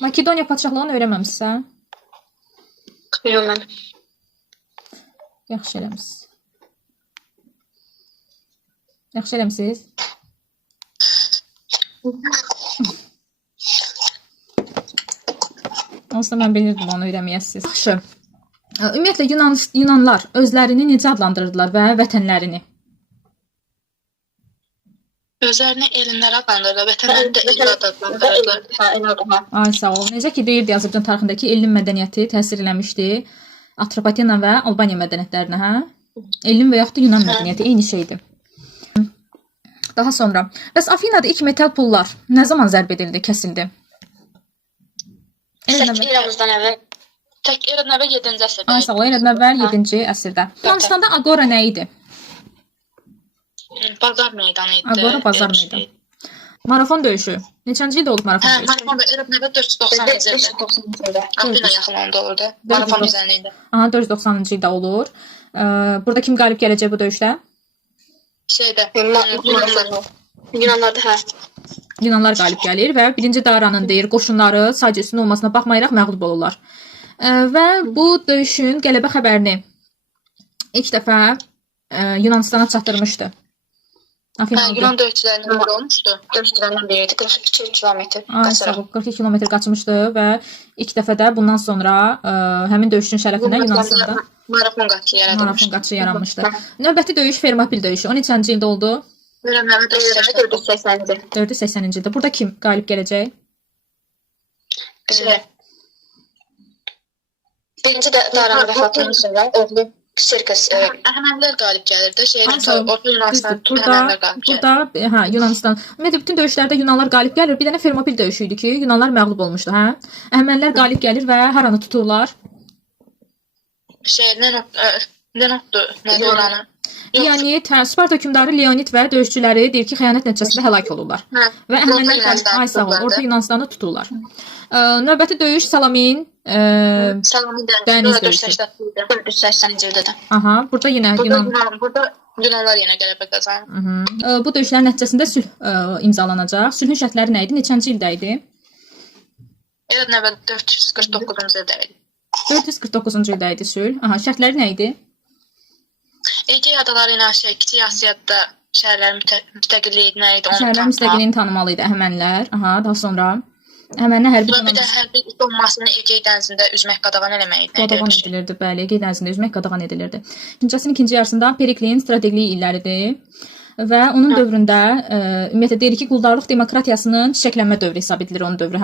Makedoniya padşahlığını öyrənməmisən? Yox mən. Yaxşı eləmisiniz. Yaxşı eləmisiniz? Onsuz da mən bilirdim onu öyrənməyəsiniz. Yaxşı. Ümumiyyətlə Yunanlar özlərini necə adlandırırdılar və vətənlərini? Özlərini elmlər adlandırırlar, vətənlərini də elm adlandırırlar. Ay sağ ol. Necə ki deyirdi Azərbaycan tarixindəki elm mədəniyyəti təsir eləmişdi Atropatena və Albaniya mədəniyyətlərinə, hə? Elm və yaxud da Yunan mədəniyyəti eyni şeydir. Daha sonra, bəs Afinada ilk metal pullar nə zaman zərb edildi, kəsildi? Eramızdan əvvəl. Tək eradan əvvəl 7-ci əsrdə. Ay sağ ol. Eradan əvvəl 7-ci əsrdə. Yunanistanda Agora nə idi? Bazar meydanı idi. Agora bazar meydanı. Marafon döyüşü. Neçənci ildə olub marafon döyüşü? Marafon da eradan əvvəl 490-cı ildə. Afina yaxınlığında olurdu. Marafon düzənliyində. Aha, 490-cı ildə olur. Burada kim qalib gələcək bu döyüşdə? Yunanlarda, hə. Yunanlar qalib gəlir və 1-ci Daranın deyir qoşunları sadəcə üstün olmasına baxmayaraq məğlub olurlar. Və bu döyüşün qələbə xəbərini ilk dəfə Yunanistana çatdırmışdı. Yunan döyüşçülərinin uğru olmuşdu. Döyüşçülərindən biri idi. 42 kilometr qaçaraq. 42 kilometr qaçmışdı və ilk dəfə də bundan sonra həmin döyüşün şərəfinə Yunanistanda marafon qaçı yaranmışdı. Növbəti döyüş Fermopil döyüşü. 13-cü ildə oldu. 480-ci ildə. Burada kim qalib gələcək? Birinci Daranın vəfatından sonra oğlu Sirkis. Əhəmənilər qalib gəlirdi. Orta Yunanistan Əhəmənilər qalib gəlirdi. Burada Yunanistan. Ümumiyyətlə bütün döyüşlərdə Yunanlar qalib gəlir. Bir dənə Fermopil döyüşü idi ki, Yunanlar məğlub olmuşdu, hə? Əhəmənilər qalib gəlir və haranı tuturlar? Lenotdur. Nədir oranı? Leonid, Sparta hökmdarı Leonid və döyüşçüləri deyir ki, xəyanət nəticəsində həlak olurlar. Və Əhəmənilər Orta Yunanistanı tuturlar. Növbəti döyüş Salamin dəniz döyüşü. 480-ci ildə də. Aha, burada yenə Yunanlar yenə qələbə qazanır. Bu döyüşlərin nəticəsində sülh imzalanacaq. Sülhün şərtləri nə idi? Neçənci ildə idi? Eradan əvvəl 449-cu ildə idi. 449-cu ildə idi sülh. Aha, şərtləri nə idi? Egey adaları ilə Kiçik Asiyada şəhərlərin müstəqilliyinə idi. Şəhərlərin müstəqilliyini tanımalı idi Əhəmənilər. Aha, daha sonra Əhəmənlər hərbi bir də hərbi olmasını Egey dənizində üzmək qadağan eləmək idi. Qadağan edilirdi, bəli. Egey dənizində üzmək qadağan edilirdi. İkinci ikinci yarısında Periklin strateqik illəridir və onun dövründə ümumiyyətlə deyirik ki, quldarlıq demokratiyasının çiçəklənmə dövrü hesab edilir onun dövrü.